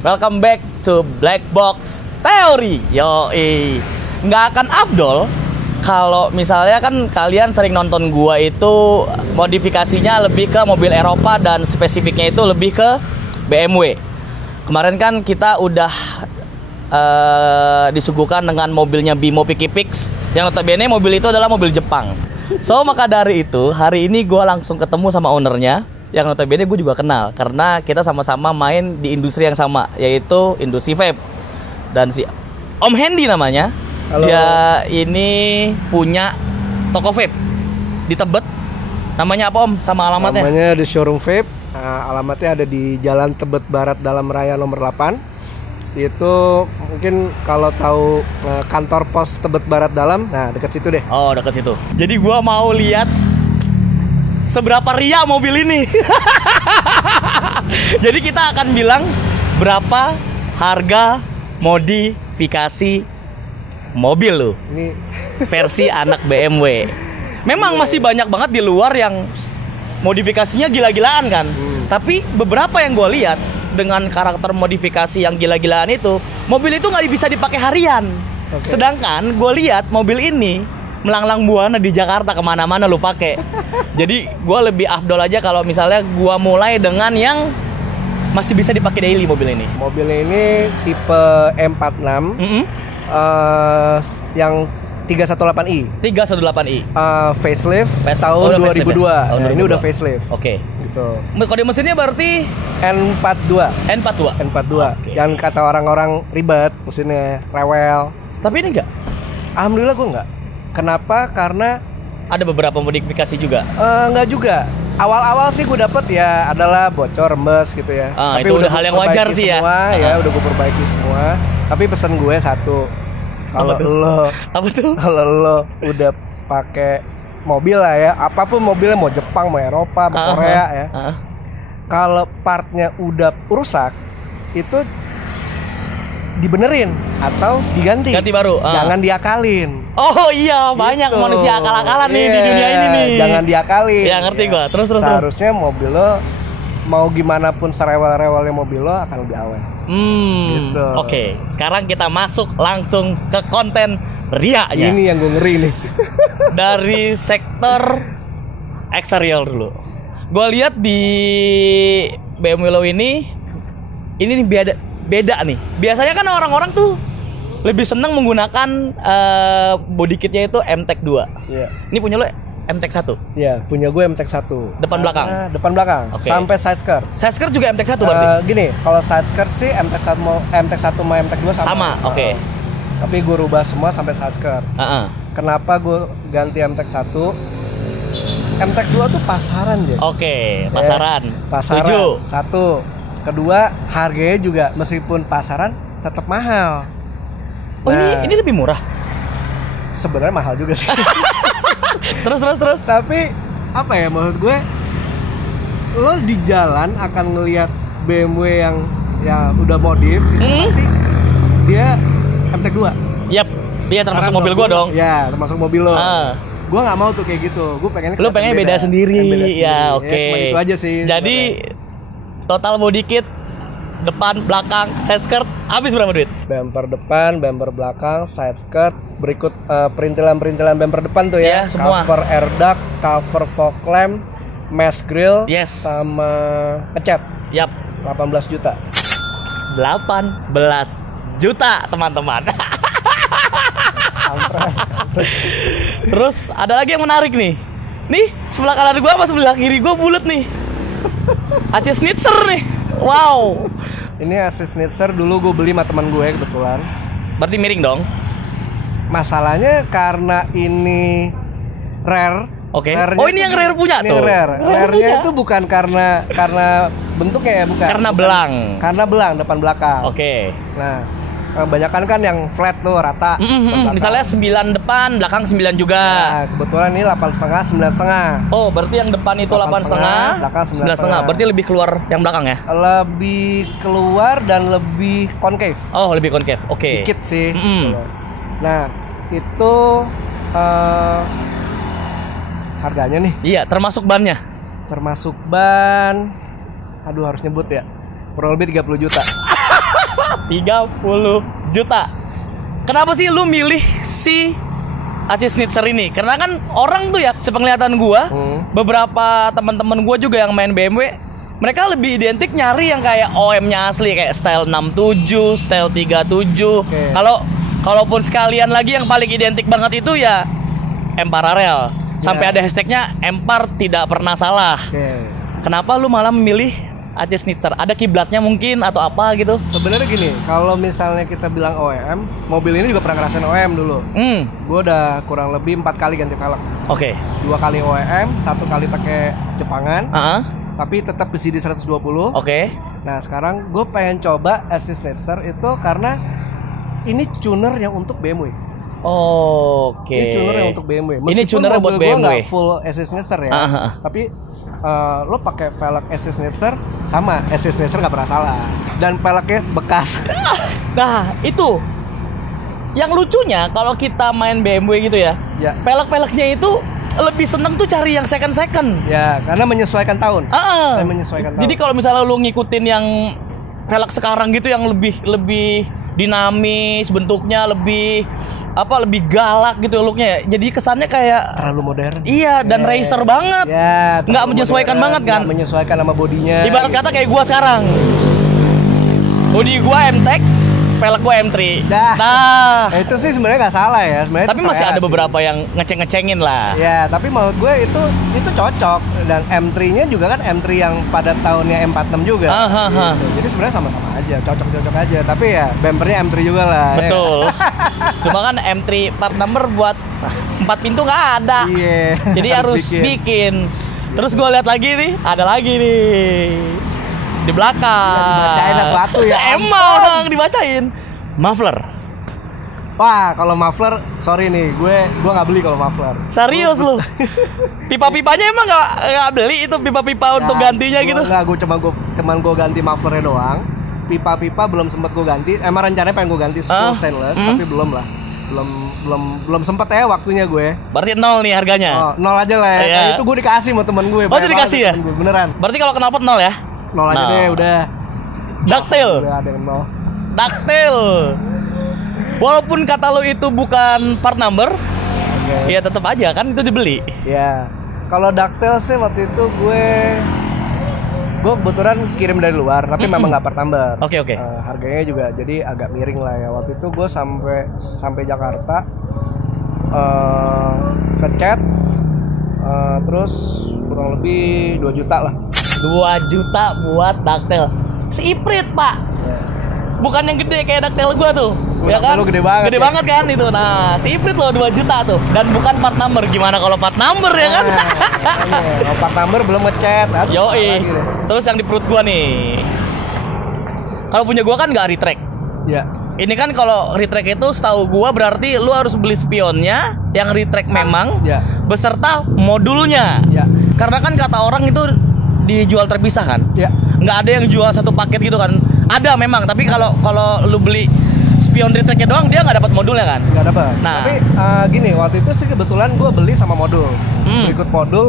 Welcome back to Black Box Theory. Yoi. Nggak akan afdol kalau misalnya kan kalian sering nonton gua itu modifikasinya lebih ke mobil Eropa dan spesifiknya itu lebih ke BMW. Kemarin kan kita udah disuguhkan dengan mobilnya Bimo Pikipix yang notabene mobil itu adalah mobil Jepang. So maka dari itu hari ini gua langsung ketemu sama ownernya yang notabene gue juga kenal karena kita sama-sama main di industri yang sama, yaitu industri vape. Dan si Om Hendy namanya. Halo. Dia ini punya toko vape di Tebet. Namanya apa Om? Sama alamatnya? Namanya The Showroom Vape. Alamatnya ada di Jalan Tebet Barat Dalam Raya nomor 8. Itu mungkin kalau tahu kantor pos Tebet Barat Dalam, nah dekat situ deh. Oh, dekat situ. Jadi gue mau lihat seberapa ria mobil ini. Jadi kita akan bilang berapa harga modifikasi mobil lo. Ini versi anak BMW. Memang masih banyak banget di luar yang modifikasinya gila-gilaan kan. Tapi beberapa yang gue lihat dengan karakter modifikasi yang gila-gilaan itu, mobil itu nggak bisa dipakai harian. Sedangkan gue lihat mobil ini melanglang buana di Jakarta, kemana-mana lu pakai. Jadi gue lebih afdol aja kalau misalnya gue mulai dengan yang masih bisa dipakai daily mobil ini. Mobil ini tipe M46, yang 318i. 318i. Facelift tahun 2002. Ya? Ini udah facelift. Oke. Gitu. Kode mesinnya berarti N42. Okay. Yang kata orang-orang ribet, mesinnya rewel. Tapi ini enggak. Alhamdulillah gue enggak. Kenapa? Karena ada beberapa modifikasi juga. Enggak juga. Awal-awal sih gue dapet ya adalah bocor, rembes gitu ya. Tapi itu udah hal yang wajar sih semua, ya. Udah gue perbaiki semua. Tapi pesan gue satu. Kalau lo udah pakai mobil lah ya, apapun mobilnya, mau Jepang, mau Eropa, mau Korea ya. Kalau partnya udah rusak, itu dibenerin atau diganti. Ganti baru. Jangan diakalin. Oh iya, banyak gitu. Manusia akal-akalan nih di dunia ini nih. Jangan diakalin. Ya ngerti gua. Terus. Seharusnya mobil lo mau gimana pun serewel-rewelnya mobil lo akan lebih awet. Gitu. Oke. Sekarang kita masuk langsung ke konten riaknya. Ini yang gue ngeri nih. Dari sektor eksterior dulu. Gue lihat di BMW lo ini nih beda nih. Biasanya kan orang-orang tuh lebih seneng menggunakan body kitnya itu MTEK 2. Iya. Ini punya lo MTEK 1? Iya, punya gue MTEK 1. Depan belakang? Depan belakang, sampai side skirt. Side skirt juga MTEK 1 berarti? Gini, kalau side skirt sih MTEK 1 sama MTEK 2 sama. Sama, oke. Tapi gue rubah semua sampai side skirt. Kenapa gue ganti MTEK 1? MTEK 2 tuh pasaran deh. Oke, pasaran. Setuju. Satu. Kedua, harganya juga meskipun pasaran tetap mahal. Oh, ini lebih murah? Sebenarnya mahal juga sih. Terus. Tapi apa ya, maksud gue, lo di jalan akan ngelihat BMW yang ya udah modif itu pasti dia MTEK 2. Yap. Iya, termasuk mobil gue dong. Ya, termasuk mobil lo. Gue nggak mau tuh kayak gitu. Gue pengen. Lo pengen beda sendiri. Ya, oke. Cuma itu aja sih. Jadi total body kit depan, belakang, side skirt habis berapa duit? Bumper depan, bumper belakang, side skirt, berikut perintilan bumper depan tuh ya. Semua. Cover air duct, cover fog lamp, mask grill, sama ngecat. Yap. 18 juta. 18 juta, teman-teman. Terus ada lagi yang menarik nih. Nih, sebelah kanan gua sama sebelah kiri gua bulat nih. AC Schnitzer nih. Wow. Ini AC Schnitzer dulu gue beli sama teman gue kebetulan. Berarti miring dong. Masalahnya karena ini rare. Oke. Oh, ini yang rare punya tuh. Rare-nya itu bukan karena bentuknya ya, bukan. Karena belang. Karena belang depan belakang. Oke. Nah, kebanyakan kan yang flat tuh rata. Misalnya 9 depan, belakang 9 juga. Nah, kebetulan ini 8,5, 9,5. Oh, berarti yang depan itu 8,5, belakang 9,5. Berarti lebih keluar yang belakang ya? Lebih keluar dan lebih concave. Oh, lebih concave. Oke. Dikit sih. Nah, itu harganya nih. Iya, termasuk bannya. Termasuk ban. Aduh, harus nyebut ya. Kurang lebih 30 juta. 30 juta. Kenapa sih lu milih si AC Schnitzer ini? Karena kan orang tuh ya, sepenglihatan gua, beberapa teman-teman gua juga yang main BMW, mereka lebih identik nyari yang kayak OM-nya asli, kayak style 67, style 37. Kalaupun sekalian lagi yang paling identik banget itu ya M Parallel. Sampai ada hashtagnya M-Par tidak pernah salah. Kenapa lu malah memilih AC Schnitzer? Ada kiblatnya mungkin atau apa gitu? Sebenarnya gini, kalau misalnya kita bilang OEM, mobil ini juga pernah ngerasain OEM dulu. Gue udah kurang lebih 4 kali ganti velg. 2 kali OEM, 1 kali pakai Jepangan. Tapi tetap besi di 120. Nah sekarang gue pengen coba AC Schnitzer itu karena ini tuner yang untuk BMW. Ini tuner yang untuk BMW. Meskipun ini tuner buat BMW. Gue nggak full AC Schnitzer ya, tapi lo pakai velg AC Schnitzer sama AC Schnitzer nggak pernah salah. Dan velgnya bekas. Nah itu yang lucunya kalau kita main BMW gitu ya, velg-velgnya itu lebih seneng tuh cari yang second. Ya, karena menyesuaikan tahun. Jadi kalau misalnya lu ngikutin yang velg sekarang gitu yang lebih dinamis, bentuknya lebih galak gitu looknya ya. Jadi kesannya kayak terlalu modern. Iya, dan racer banget. Nggak menyesuaikan modern, banget kan? Nggak menyesuaikan sama bodinya. Ibarat kata kayak gua sekarang. Bodi gua M-Tech, velg gua M3. Nah, itu sih sebenarnya nggak salah ya. Tapi masih ada beberapa yang ngeceng-ngecengin lah. Ya, tapi menurut gue itu cocok. Dan M3-nya juga kan M3 yang pada tahunnya M46 juga. Gitu. Jadi sebenarnya sama-sama aja, cocok-cocok aja. Tapi ya bumpernya M3 juga lah. Betul. Ya. Cuma kan M3 part number buat 4 pintu nggak ada. Jadi harus bikin. Terus gue lihat lagi nih, ada lagi nih di belakang. Dibacain satu ya. Emang dibacain. Muffler. Wah, kalau muffler, sorry nih, gue nggak beli kalau muffler. Serius lu? Pipa-pipanya emang nggak beli itu pipa-pipa untuk gantinya gitu? Nggak, cuman gue ganti mufflernya doang. Pipa-pipa belum sempet gue ganti. Emang rencananya pengen gue ganti full stainless, tapi belum lah. Belum sempet ya waktunya gue. Berarti 0 nih harganya. 0 aja lah ya. Nah, itu gue dikasih sama temen gue. Itu dikasih ya? Gue, beneran. Berarti kalau knalpot 0 ya? 0 aja deh, udah. Ductile. Udah ada yang 0. Ductile. Walaupun kata lo itu bukan part number, ya tetap aja kan itu dibeli. Ya. Kalau ductile sih waktu itu gue kebetulan kirim dari luar, tapi memang nggak part number. Harganya juga jadi agak miring lah ya. Waktu itu gue sampai Jakarta, ngecat, terus kurang lebih 2 juta lah. 2 juta buat ductile. Seiprit pak. Bukan yang gede kayak ductile gua tuh. Ya kan? Gede banget. Gede banget kan itu. Nah, seiprit loh 2 juta tuh. Dan bukan part number. Gimana kalau part number ya kan? Kalau part number belum ngecat. Yoi. Terus yang di perut gua nih. Kalau punya gua kan nggak retract. Ya. Ini kan kalau retract itu setahu gua berarti lu harus beli spionnya yang retract memang beserta modulnya. Karena kan kata orang itu dijual terpisah kan? Nggak ada yang jual satu paket gitu kan? Ada memang, tapi kalau lu beli spion retract-nya doang dia nggak dapat modulnya kan? Nggak dapat. Nah, tapi gini, waktu itu sih kebetulan gue beli sama modul.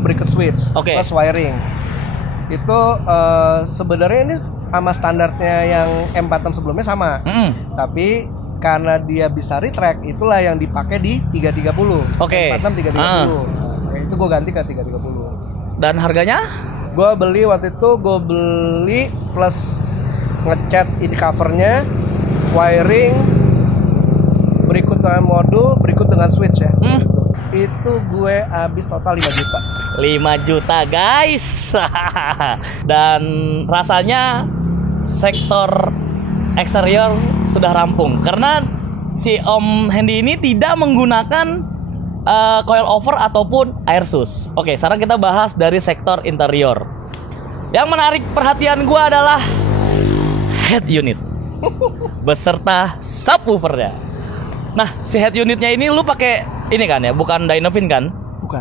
Berikut switch, plus wiring. Itu sebenarnya ini sama standarnya yang M46 sebelumnya sama. Tapi karena dia bisa retract, itulah yang dipakai di 330. M46 330. Itu gue ganti ke 330. Dan harganya? Gue beli waktu itu plus ngecat ini covernya, wiring, berikut dengan modul, berikut dengan switch ya. Itu gue habis total 5 juta. 5 juta guys. Dan rasanya sektor eksterior sudah rampung karena si Om Hendy ini tidak menggunakan coil over ataupun air sus. Oke, sekarang kita bahas dari sektor interior. Yang menarik perhatian gue adalah head unit beserta subwoofernya. Nah, si head unitnya ini lu pakai ini kan ya, bukan Dynavin kan?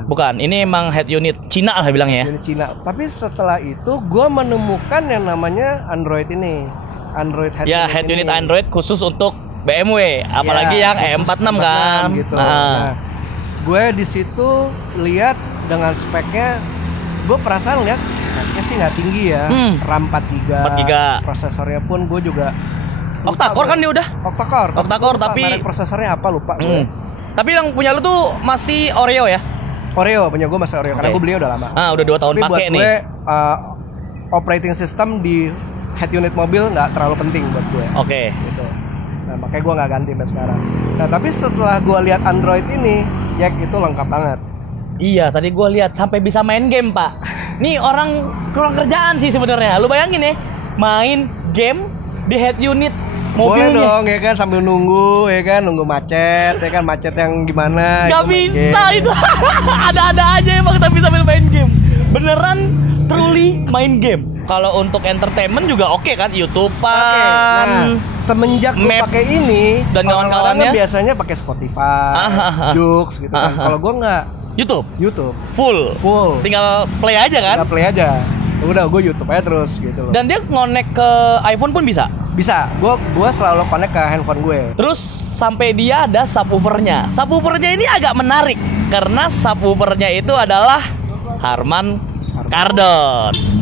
Bukan. Ini emang head unit Cina lah bilangnya ya. Unit Cina. Tapi setelah itu gue menemukan yang namanya Android ini. Android head unit. Ya, head unit Android khusus untuk BMW, apalagi yang E46 kan. Gitu. Nah, gue di situ lihat dengan speknya, gue perasaan lihat speknya sih nggak tinggi ya. RAM 4 GB. Prosesornya pun gue juga Octa-core kan dia udah. Octa-core tapi merek prosesornya apa lupa gue. Tapi yang punya lu tuh masih Oreo ya? Oreo, punya gue masih Oreo karena gue belinya udah lama. Udah 2 tahun pakai nih. Gue, operating system di head unit mobil nggak terlalu penting buat gue. Oke. Gitu. Nah, makanya gue nggak ganti sampai sekarang. Nah, tapi setelah gue lihat Android ini, jack itu lengkap banget. Iya, tadi gue lihat sampai bisa main game, Pak. Nih orang kurang kerjaan sih sebenarnya. Lu bayangin ya, main game di head unit mobilnya. Boleh dong ya kan, sambil nunggu ya kan, nunggu macet ya kan, macet yang gimana. Gak bisa itu. Ada-ada aja emang tapi sambil main game. Beneran truly main game. Kalau untuk entertainment juga oke kan, YouTube-an. Nah, semenjak gue pakai ini dan kawan-kawannya biasanya pakai Spotify, Joox gitu kan. Kalau gue nggak YouTube. Full. Tinggal play aja kan? Tinggal play aja. Udah gue YouTube aja terus gitu loh. Dan dia connect ke iPhone pun bisa? Bisa. Gue selalu connect ke handphone gue. Terus sampai dia ada subwoofernya. Subwoofernya ini agak menarik karena subwoofernya itu adalah Harman Kardon.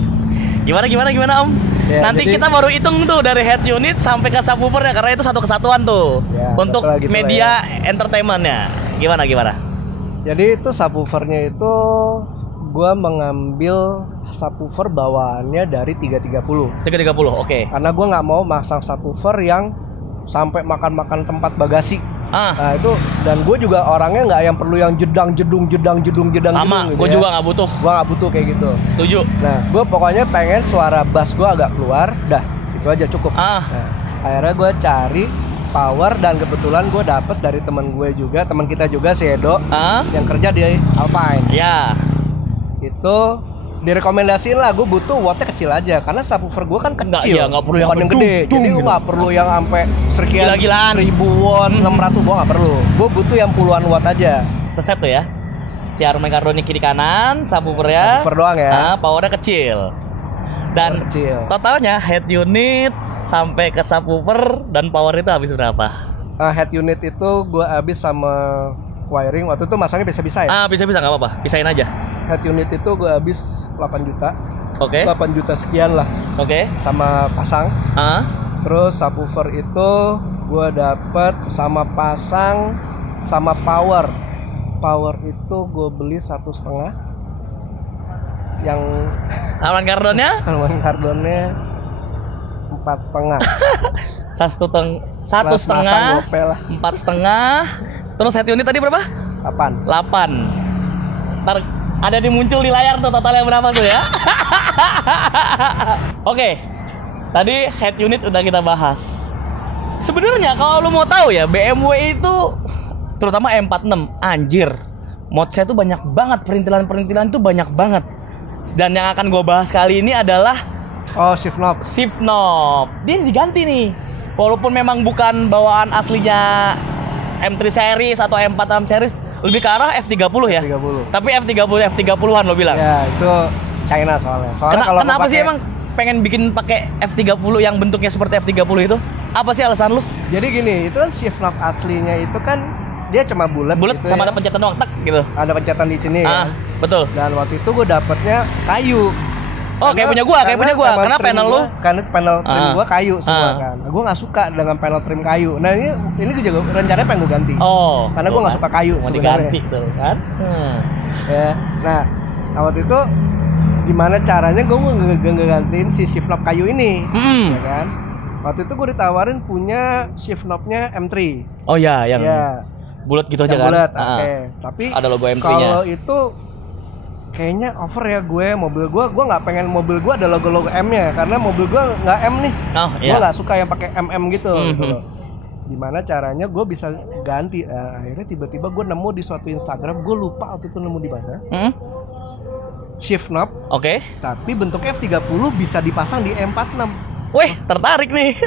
Gimana Om? Ya, nanti kita baru hitung tuh dari head unit sampai ke subwoofernya karena itu satu kesatuan tuh ya, untuk gitu media ya. Entertainmentnya. Gimana? Jadi itu subwoofernya itu gue mengambil subwoofer bawaannya dari 330. 330, oke. Karena gue nggak mau masang subwoofer yang sampai makan tempat bagasi. Nah itu, dan gue juga orangnya nggak yang perlu yang jedang jedung sama gitu gue juga nggak butuh. Gue nggak butuh kayak gitu. Setuju. Nah gue pokoknya pengen suara bass gue agak keluar, dah itu aja cukup. Nah, akhirnya gue cari power dan kebetulan gue dapet dari teman kita juga si Edo yang kerja di Alpine. Ya. Itu direkomendasiin lah, gue butuh wattnya kecil aja karena subwoofer gue kan kecil, nggak perlu yang gede, jadi gue nggak perlu yang sampai sekian 1000 watt, 600 gue nggak perlu. Gue butuh yang puluhan watt aja. Seset tuh ya. Si Harman Kardon kiri kanan, subwoofernya. Subwoofer doang ya. Powernya kecil. Dan totalnya head unit sampai ke subwoofer dan power itu habis berapa? Head unit itu gue habis sama wiring waktu itu masangnya bisa-bisa ya. Bisa-bisa nggak apa-apa, pisahin aja. Head unit itu gue habis 8 juta. Oke. 8 juta sekian lah. Oke. Sama pasang. Terus subwoofer itu gue dapet sama pasang sama power. Power itu gue beli 1,5. Yang Harman Kardonnya 4,5. 1,5. 4,5. Terus head unit tadi berapa? 8. Ntar ada dimuncul di layar tuh totalnya berapa tuh ya. Oke. Tadi head unit udah kita bahas. Sebenarnya kalau lu mau tahu ya, BMW itu terutama M46 anjir. Modsnya tuh banyak banget, perintilan tuh banyak banget. Dan yang akan gue bahas kali ini adalah shift knob. Dia diganti nih. Walaupun memang bukan bawaan aslinya M3 series atau M46 series, lebih ke arah F30 ya. Tapi F30-an lo bilang. Ya, itu China soalnya. Kalau kenapa sih emang pengen bikin pakai F30 yang bentuknya seperti F30 itu? Apa sih alasan lu? Jadi gini, itu kan shift knob aslinya itu kan dia cuma bulat gitu sama ya. Ada pencetan doang, tak gitu. Ada pencetan di sini kan. Betul. Dan waktu itu gue dapetnya kayu. Kayak punya gua. Karena panel lu? Karena panel trim gua kayu semua kan. Gua nggak suka dengan panel trim kayu. Nah ini juga rencananya pengen gua ganti. Karena gua nggak suka kayu sebenarnya. Diganti tuh kan. Ya. Nah waktu itu gimana caranya gua ngegantiin si shift knob kayu ini, ya kan? Waktu itu gua ditawarin punya shift knobnya M3. Oh ya, yang bulat gitu aja kan? Bulat, oke. Tapi ada logo M3-nya. Kalau itu kayaknya over ya mobil gue nggak pengen mobil gue ada logo M-nya karena mobil gue nggak M nih. Gue nggak suka yang pakai MM gitu. Gimana caranya gue bisa ganti? Akhirnya tiba-tiba gue nemu di suatu Instagram, gue lupa waktu itu nemu di mana. Shift knob. Tapi bentuknya F30 bisa dipasang di M46. Wih, tertarik nih.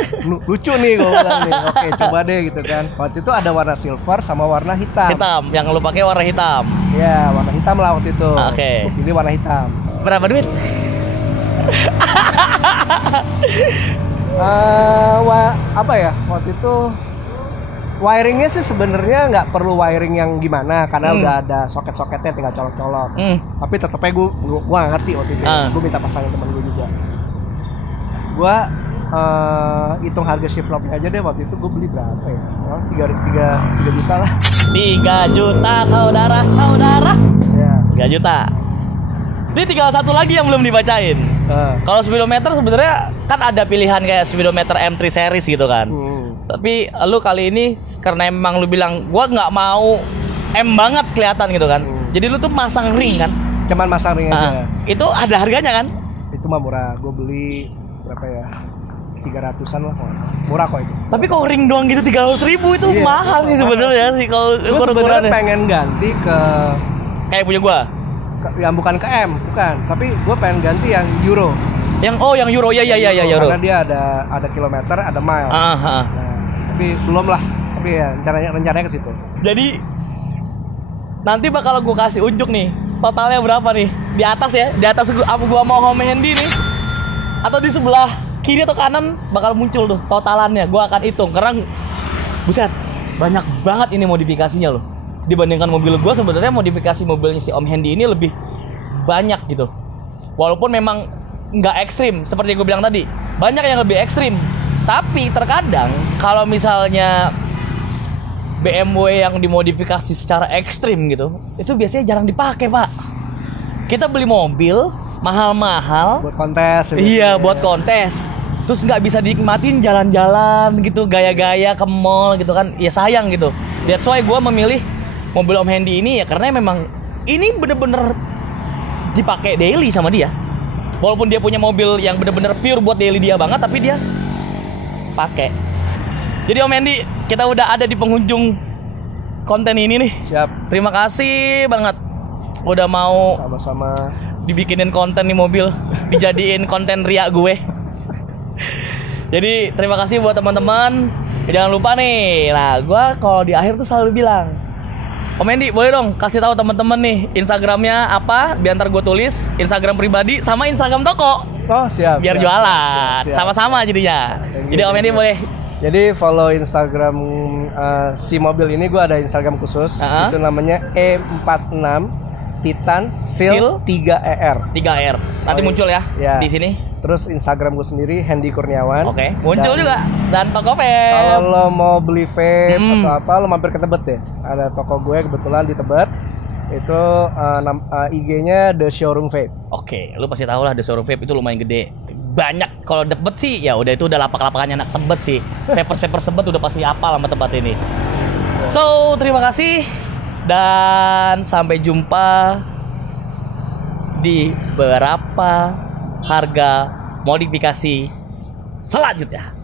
Lucu nih gue bilang nih. Oke, coba deh gitu kan. Waktu itu ada warna silver sama warna hitam. Yang lu pakai warna hitam. Ya, warna hitam lah waktu itu. Gue pilih warna hitam. Berapa duit? Apa ya? Waktu itu wiringnya sih sebenarnya nggak perlu wiring yang gimana karena udah ada soket-soketnya, tinggal colok-colok. Tapi tetep aja gue nggak ngerti waktu itu. Gue minta pasangin temen gue juga. Gue hitung harga shift lock aja deh. Waktu itu gue beli berapa ya? Oh, 3 juta lah. 3 juta saudara. Ya. 3 juta. Ini tinggal satu lagi yang belum dibacain. Kalau speedometer sebenarnya kan ada pilihan kayak speedometer M3 series gitu kan. Tapi lu kali ini karena emang lu bilang gua nggak mau M banget kelihatan gitu kan. Jadi lu tuh masang ring kan? Cuman masang ring aja. Itu ada harganya kan? Itu mah murah. Gue beli berapa ya? 300-an lah. Murah kok itu. Tapi kok ring doang gitu 300.000 itu mahal sih sebenarnya sih kalau ukurannya. Pengen ganti ke kayak punya gua. Yang bukan ke M, bukan. Tapi gue pengen ganti yang Euro. Yang Euro. Ya Euro. Karena dia ada kilometer, ada mile. Nah, tapi belum lah. Tapi ya rencananya ke situ. Jadi nanti bakal gue kasih unjuk nih. Totalnya berapa nih? Di atas ya. Di atas gua mau home handy nih. Atau di sebelah kiri atau kanan bakal muncul tuh totalannya. Gua akan hitung karena buset, banyak banget ini modifikasinya loh. Dibandingkan mobil gue sebenarnya modifikasi mobilnya si Om Hendy ini lebih banyak gitu. Walaupun memang nggak ekstrim seperti gue bilang tadi, banyak yang lebih ekstrim. Tapi terkadang kalau misalnya BMW yang dimodifikasi secara ekstrim gitu, itu biasanya jarang dipakai pak. Kita beli mobil mahal-mahal buat kontes. Iya buat kontes. Terus nggak bisa dinikmatin jalan-jalan gitu, gaya-gaya ke mall gitu kan, ya sayang gitu. That's why gue memilih mobil Om Hendy ini ya karena memang ini bener-bener dipakai daily sama dia. Walaupun dia punya mobil yang bener-bener pure buat daily dia banget, tapi dia pakai. Jadi Om Hendy, kita udah ada di penghujung konten ini nih. Siap. Terima kasih banget udah mau sama-sama dibikinin konten nih mobil, dijadiin konten riak gue. Jadi terima kasih buat teman-teman. Jangan lupa nih, nah gue kalau di akhir tuh selalu bilang, Om Hendy boleh dong kasih tahu teman-teman nih Instagramnya apa, biar ntar gue tulis Instagram pribadi sama Instagram toko. Oh siap. Biar jualan, sama-sama jadinya. Jadi Om Hendy boleh. Jadi follow Instagram si mobil ini, gue ada Instagram khusus. Itu namanya E46 Titan Seal 3ER. 3ER. Nanti muncul ya di sini. Terus Instagram gue sendiri Hendy Kurniawan. Oke. Muncul juga. Dan toko vape. Kalau mau beli vape atau apa, lo mampir ke Tebet deh. Ada toko gue kebetulan di Tebet. Itu IG-nya The Showroom Vape. Oke, lu pasti tahu lah The Showroom Vape itu lumayan gede. Banyak kalau Tebet sih, ya udah itu udah lapak-lapakannya anak Tebet sih. Vapers Tebet udah pasti apal sama tempat ini. So, terima kasih dan sampai jumpa di beberapa harga modifikasi selanjutnya.